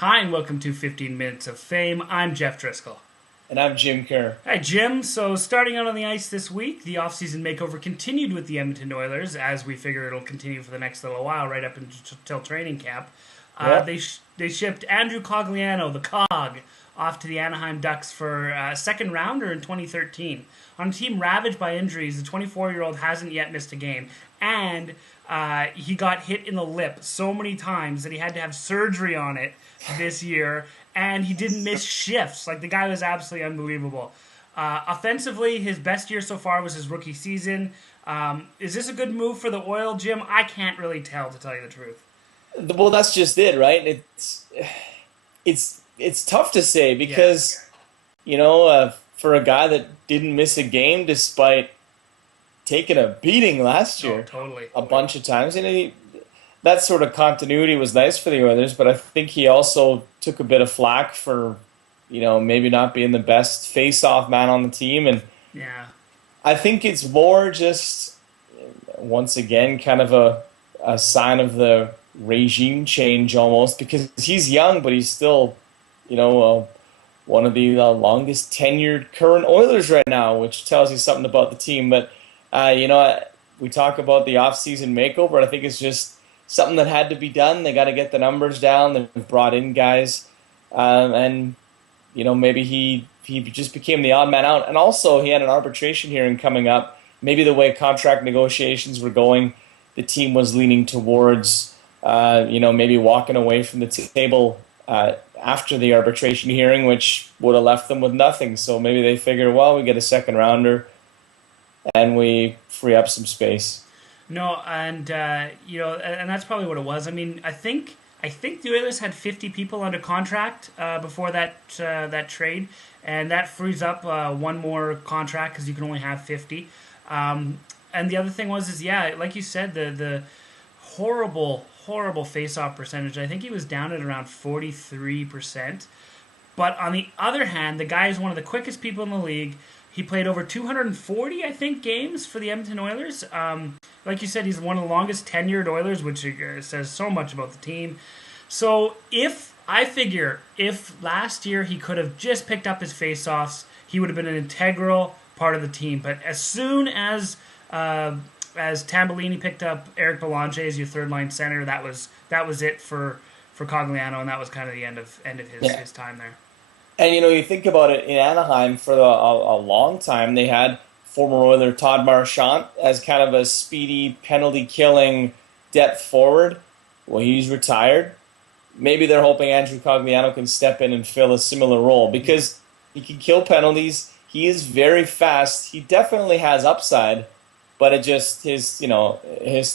Hi, and welcome to 15 Minutes of Fame. I'm Jeff Driscoll. And I'm Jim Kerr. Hi, Jim. So, starting out on the ice this week, the offseason makeover continued with the Edmonton Oilers, as we figure it'll continue for the next little while, right up until training camp. Yep. They shipped Andrew Cogliano, the Cog, off to the Anaheim Ducks for a second rounder in 2013. On a team ravaged by injuries, the 24-year-old hasn't yet missed a game, and he got hit in the lip so many times that he had to have surgery on it this year, and he didn't miss shifts. Like, the guy was absolutely unbelievable. Offensively, his best year so far was his rookie season. Is this a good move for the Oil, Jim? I can't really tell, to tell you the truth. Well, that's just it, right? It's tough to say Yeah, because for a guy that didn't miss a game despite taking a beating last no, year totally. a bunch of times, and that sort of continuity was nice for the Oilers. But I think he also took a bit of flack for maybe not being the best face-off man on the team, and Yeah. I think it's more just once again kind of a sign of the regime change almost because he's young, but he's still, one of the longest tenured current Oilers right now, which tells you something about the team. But, we talk about the offseason makeover. I think it's just something that had to be done. They got to get the numbers down. They've brought in guys, and maybe he just became the odd man out. And also, he had an arbitration hearing coming up. Maybe the way contract negotiations were going, the team was leaning towards, maybe walking away from the table after the arbitration hearing, which would have left them with nothing. So maybe they figured, well, we get a second rounder and we free up some space. No, and that's probably what it was. I mean, I think the Oilers had 50 people under contract before that trade, and that frees up one more contract because you can only have 50. And the other thing was, yeah, like you said, the horrible face-off percentage. I think he was down at around 43%. But on the other hand, the guy is one of the quickest people in the league. He played over 240, I think, games for the Edmonton Oilers. Like you said, he's one of the longest tenured Oilers, which says so much about the team. So if last year he could have just picked up his faceoffs, he would have been an integral part of the team. But as soon as Tambellini picked up Eric Belanger as your third line center, that was it for Cogliano, and that was kind of the end of Yeah. his time there. And you think about it in Anaheim for a long time, they had former Oiler Todd Marchant as kind of a speedy penalty killing depth forward. Well, he's retired. Maybe they're hoping Andrew Cogliano can step in and fill a similar role because he can kill penalties. He is very fast. He definitely has upside, but it just his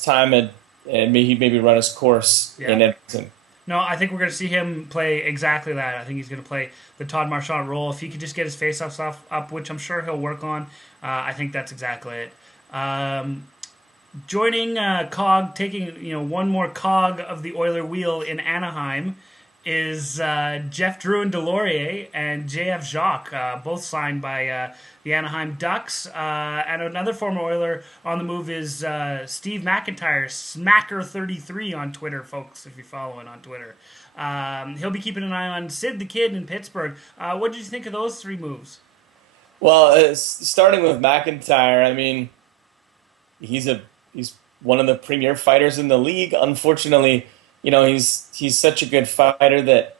time had he maybe run his course Yeah. in Edmonton. No, I think we're going to see him play exactly that. I think he's going to play the Todd Marchant role. If he could just get his faceoffs up, which I'm sure he'll work on, I think that's exactly it. Joining taking one more cog of the Oiler wheel in Anaheim is Jeff Drouin Delorier and JF Jacques, both signed by the Anaheim Ducks. And another former Oiler on the move is Steve McIntyre, Smacker33 on Twitter, folks, if you follow it on Twitter. He'll be keeping an eye on Sid the Kid in Pittsburgh. What did you think of those three moves? Well, starting with McIntyre, I mean, he's one of the premier fighters in the league. Unfortunately, he's such a good fighter that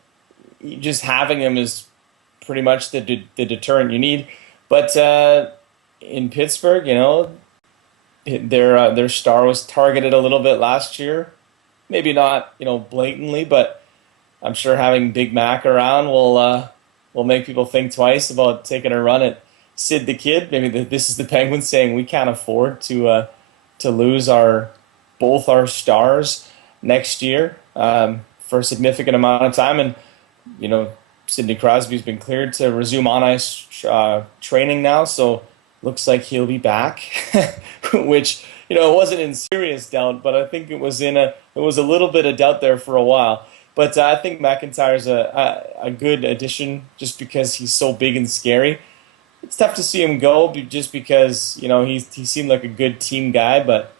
just having him is pretty much the deterrent you need. But in Pittsburgh, their star was targeted a little bit last year. Maybe not blatantly, but I'm sure having Big Mac around will make people think twice about taking a run at Sid the Kid. Maybe this is the Penguins saying we can't afford to lose both our stars next year for a significant amount of time. And Sidney Crosby's been cleared to resume on ice training now, so looks like he'll be back. Which it wasn't in serious doubt, but I think it was a little bit of doubt there for a while. But I think McIntyre's a good addition just because he's so big and scary. It's tough to see him go just because he seemed like a good team guy, but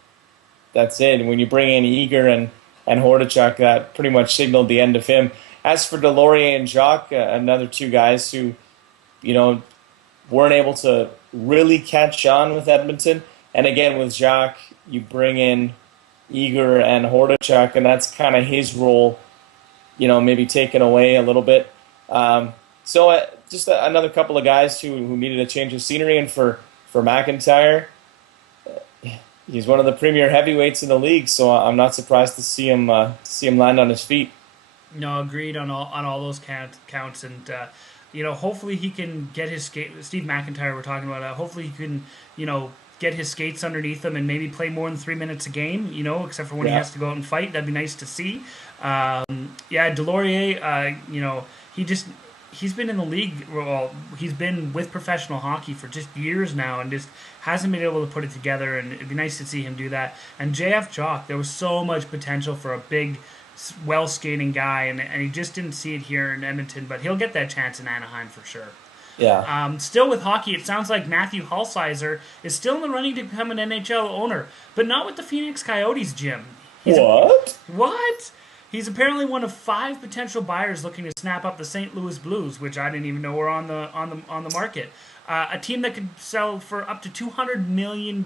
that's it. And when you bring in Eager and Hordichuk, that pretty much signaled the end of him. as for Delorier and Jacques, another two guys who, you know, weren't able to really catch on with Edmonton. And again, with Jacques, you bring in Igor and Hordachuk, and that's kind of his role, you know, maybe taken away a little bit. Just another couple of guys who needed a change of scenery, and for McIntyre, he's one of the premier heavyweights in the league, so I'm not surprised to see him land on his feet. No, agreed on all those counts, and hopefully he can get his skate. Steve McIntyre, we're talking about. Hopefully he can, get his skates underneath him and maybe play more than 3 minutes a game. Except for when he has to go out and fight. That'd be nice to see. Delorier, he's been in the league. Well, he's been with professional hockey for just years now, and just hasn't been able to put it together. And it'd be nice to see him do that. And JF Jock, there was so much potential for a big, well skating guy, and he just didn't see it here in Edmonton. But he'll get that chance in Anaheim for sure. Yeah. Still with hockey, it sounds like Matthew Hulsizer is still in the running to become an NHL owner, but not with the Phoenix Coyotes, Jim. What? He's apparently one of 5 potential buyers looking to snap up the St. Louis Blues, which I didn't even know were on the market. A team that could sell for up to $200 million.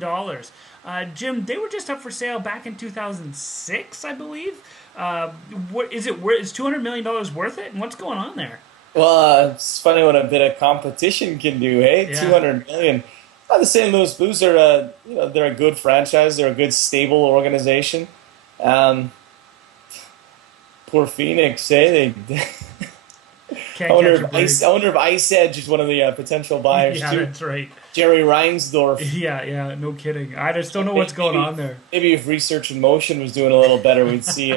Jim, they were just up for sale back in 2006, I believe. Is $200 million worth it? And what's going on there? Well, it's funny what a bit of competition can do, hey? Yeah. $200 million. The St. Louis Blues are they're a good franchise. They're a good, stable organization. Poor Phoenix, eh? I wonder if Ice Edge is one of the potential buyers, yeah, too. Yeah, that's right. Jerry Reinsdorf. Yeah, no kidding. I just don't know what's going on there. Maybe if Research in Motion was doing a little better, we'd see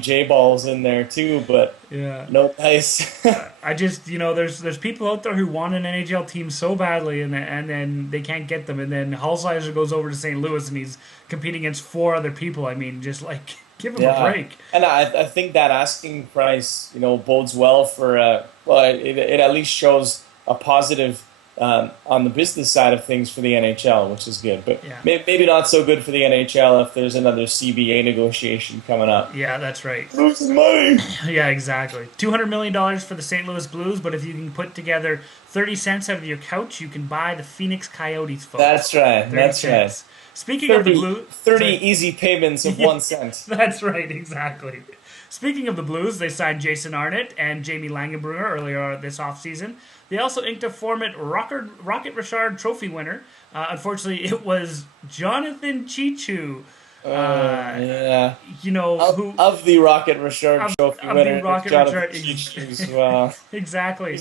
J-Balls in there, too, but yeah, no dice. I just, there's people out there who want an NHL team so badly, and then they can't get them, and then Hulsizer goes over to St. Louis, and he's competing against 4 other people. I mean, just like... Give him a break. And I think that asking price, bodes well for, it at least shows a positive on the business side of things for the NHL, which is good. But maybe not so good for the NHL if there's another CBA negotiation coming up. Yeah, that's right. Losing money. Yeah, exactly. $200 million for the St. Louis Blues, but if you can put together 30 cents out of your couch, you can buy the Phoenix Coyotes, folks. That's right. That's right. Speaking of the Blues... 30 easy payments of 1 cent. That's right, exactly. Speaking of the Blues, they signed Jason Arnott and Jamie Langenbrunner earlier this offseason. They also inked a former Rocket Richard Trophy winner. Unfortunately, it was Jonathan Cheechoo. Yeah. Who... Of the Rocket Richard Trophy winner. The Rocket Richard... Cheechoo. Exactly.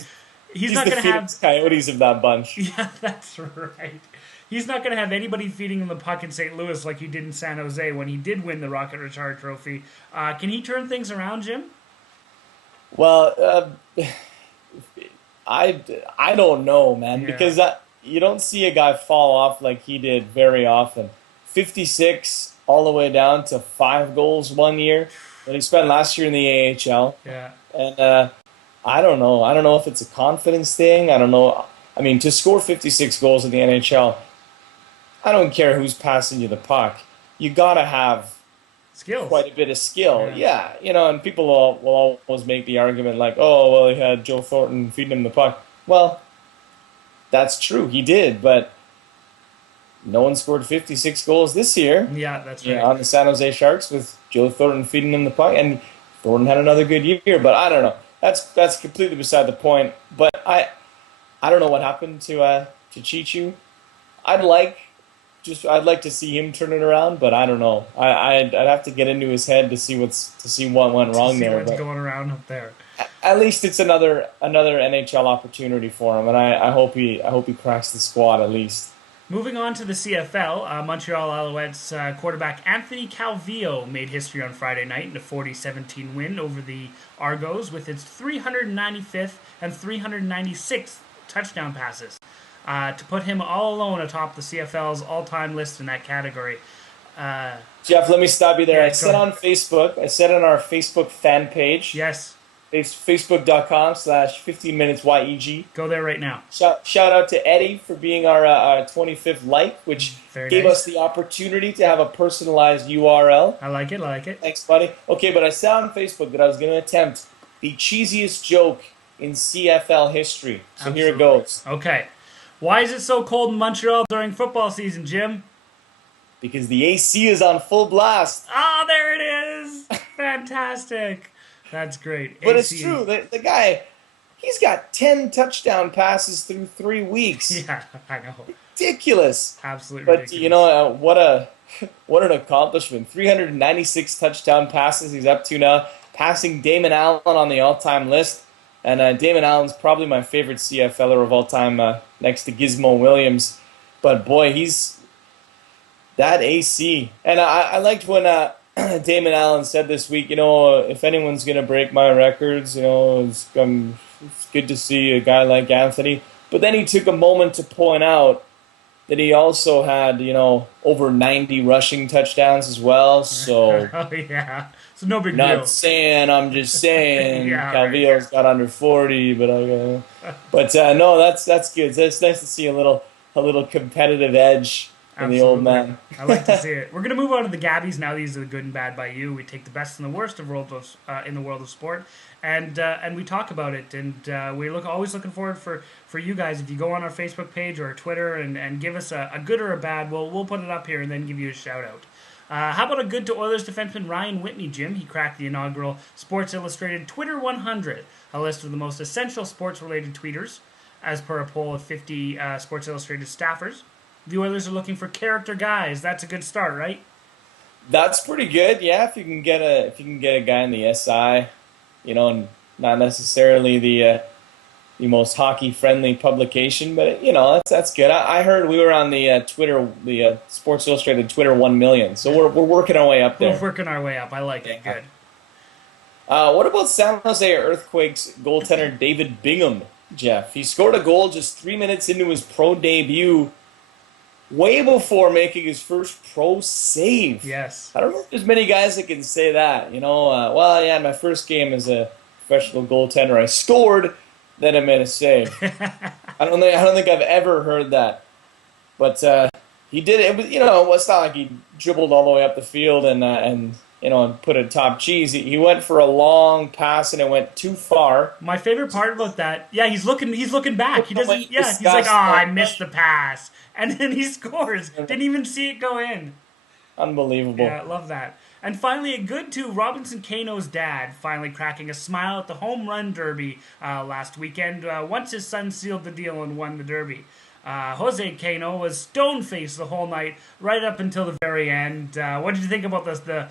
He's not going to have... Coyotes of that bunch. Yeah, that's right. He's not going to have anybody feeding him the puck in St. Louis like he did in San Jose when he did win the Rocket Richard Trophy. Can he turn things around, Jim? Well, I don't know, man, because you don't see a guy fall off like he did very often. 56 all the way down to 5 goals 1 year that he spent last year in the AHL. Yeah. And I don't know. I don't know if it's a confidence thing. I don't know. I mean, to score 56 goals in the NHL, I don't care who's passing you the puck. You got to have skills. Quite a bit of skill. Yeah. And people will always make the argument like, oh, well, he had Joe Thornton feeding him the puck. Well, that's true. He did, but no one scored 56 goals this year. Yeah, that's right. On the San Jose Sharks with Joe Thornton feeding him the puck, and Thornton had another good year, but I don't know. That's completely beside the point. But I don't know what happened to Cheechoo. I'd like to see him turn it around, but I don't know. I'd have to get into his head to see what went wrong there. What's going around up there? At least it's another NHL opportunity for him, and I hope he cracks the squad at least. Moving on to the CFL, Montreal Alouettes quarterback Anthony Calvillo made history on Friday night in a 40-17 win over the Argos with its 395th and 396th touchdown passes. To put him all alone atop the CFL's all-time list in that category. Jeff, let me stop you there. I said on Facebook, I said on our Facebook fan page. Yes. It's facebook.com/15minutesYEG. Go there right now. Shout out to Eddie for being our 25th like, which gave us the opportunity to have a personalized URL. I like it. Thanks, buddy. Okay, but I said on Facebook that I was going to attempt the cheesiest joke in CFL history. So here it Absolutely. goes. Okay. Why is it so cold in Montreal during football season, Jim? Because the AC is on full blast. Ah, there it is. Fantastic. That's great. But it's AC. true. The guy, he's got 10 touchdown passes through 3 weeks. Yeah, I know. Ridiculous. Absolutely But ridiculous. you know what an accomplishment. 396 touchdown passes he's up to now, passing Damon Allen on the all-time list. And Damon Allen's probably my favorite CFLer of all time, next to Gizmo Williams. But boy, he's that AC. And I liked when Damon Allen said this week, if anyone's going to break my records, it's good to see a guy like Anthony. But then he took a moment to point out that he also had, over 90 rushing touchdowns as well. So, Oh, yeah. So no big deal. not saying, I'm just saying Yeah, Calvillo's got under 40, but no, that's good. It's nice to see a little competitive edge in the old man. I like to see it. We're gonna move on to the Gabbies now. These are the good and bad by you. We take the best and the worst of in the world of sport, and we talk about it. And we're always looking forward for you guys. If you go on our Facebook page or our Twitter and give us a good or a bad, we'll put it up here and then give you a shout out. How about a good to Oilers defenseman Ryan Whitney, Jim? He cracked the inaugural Sports Illustrated Twitter 100, a list of the most essential sports-related tweeters, as per a poll of 50 Sports Illustrated staffers. The Oilers are looking for character guys. That's a good start, right? That's pretty good, yeah. If you can get a guy in the SI, and not necessarily the most hockey-friendly publication, but that's good. I heard we were on the Twitter, the Sports Illustrated Twitter 1 million, so we're working our way up there. We're working our way up. I like it. Good. What about San Jose Earthquakes goaltender David Bingham, Jeff? He scored a goal just 3 minutes into his pro debut, way before making his first pro save. Yes. I don't know if there's many guys that can say that. In my first game as a professional goaltender, I scored, then I made a save. I don't think I've ever heard that. But he did it. It's not like he dribbled all the way up the field and put a top cheese. He went for a long pass and it went too far. My favorite part about that, he's looking back. He doesn't. Yeah, he's like, I missed the pass, and then he scores. Didn't even see it go in. Unbelievable. Yeah, I love that. And finally, a good to Robinson Cano's dad, finally cracking a smile at the home run derby last weekend, once his son sealed the deal and won the derby. Jose Cano was stone-faced the whole night, right up until the very end. What did you think about the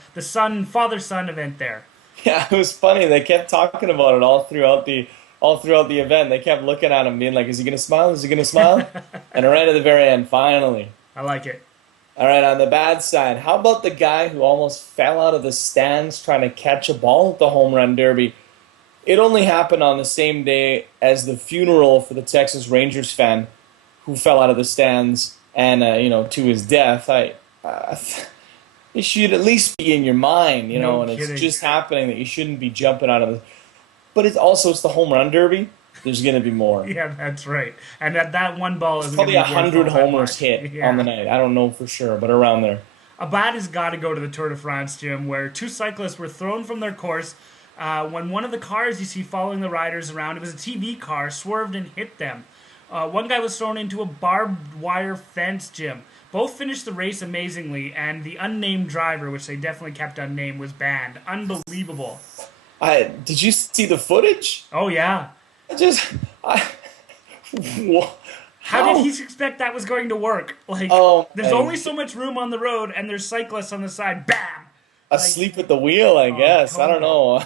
father-son event there? Yeah, it was funny. They kept talking about it all throughout the event. They kept looking at him, being like, "Is he gonna smile? Is he gonna smile?" And right at the very end, finally. I like it. All right, on the bad side, how about the guy who almost fell out of the stands trying to catch a ball at the home run derby? It only happened on the same day as the funeral for the Texas Rangers fan who fell out of the stands and to his death. It should at least be in your mind, No and kidding. it's just happening that you shouldn't be jumping out of the. But it's the home run derby. There's going to be more. Yeah, that's right. And that one ball is Probably 100 homers hit on the night. I don't know for sure, but around there. A bat has got to go to the Tour de France, Jim, where two cyclists were thrown from their course when one of the cars you see following the riders around, it was a TV car, swerved and hit them. One guy was thrown into a barbed wire fence, Jim. Both finished the race amazingly, and the unnamed driver, which they definitely kept unnamed, was banned. Unbelievable. Did you see the footage? Oh, yeah. How did he expect that was going to work? There's only so much room on the road, and there's cyclists on the side. Bam! Asleep at the wheel, I guess. Totally. I don't know.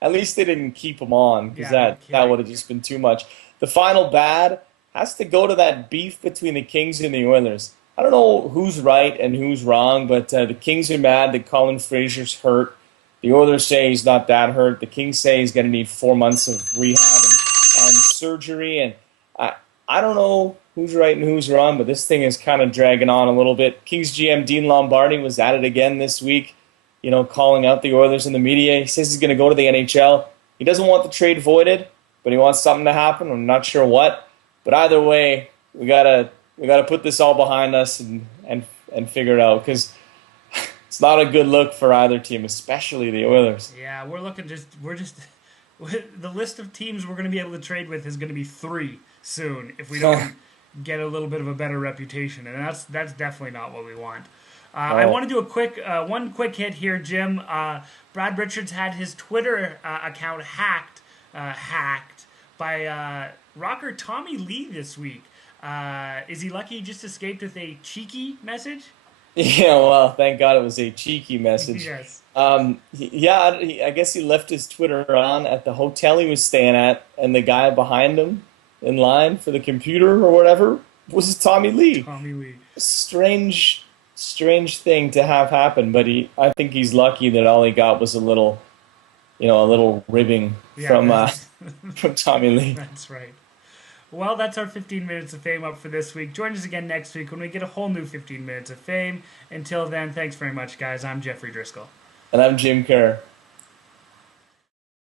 At least they didn't keep him on, because that would have just been too much. The final bad has to go to that beef between the Kings and the Oilers. I don't know who's right and who's wrong, but the Kings are mad that Colin Fraser's hurt. The Oilers say he's not that hurt. The Kings say he's going to need 4 months of rehab and surgery. And I don't know who's right and who's wrong, but this thing is kind of dragging on a little bit. Kings GM Dean Lombardi was at it again this week, calling out the Oilers in the media. He says he's going to go to the NHL. He doesn't want the trade voided, but he wants something to happen. I'm not sure what. But either way, we gotta put this all behind us and figure it out, because it's not a good look for either team, especially the Oilers. Yeah, we're just the list of teams we're going to be able to trade with is going to be 3 soon if we don't get a little bit of a better reputation, and that's definitely not what we want. I No. want to do a quick one quick hit here, Jim. Brad Richards had his Twitter account hacked by rocker Tommy Lee this week. Is he lucky he just escaped with a cheeky message? Yeah, well, thank God it was a cheeky message. Yes. I guess he left his Twitter on at the hotel he was staying at, and the guy behind him in line for the computer or whatever was Tommy Lee. Tommy Lee. Strange thing to have happen, but I think he's lucky that all he got was a little ribbing Yeah, from that's, from Tommy Lee. that's right. Well, that's our 15 minutes of fame up for this week. Join us again next week when we get a whole new 15 minutes of fame. Until then, thanks very much, guys. I'm Jeffrey Driscoll. And I'm Jim Kerr.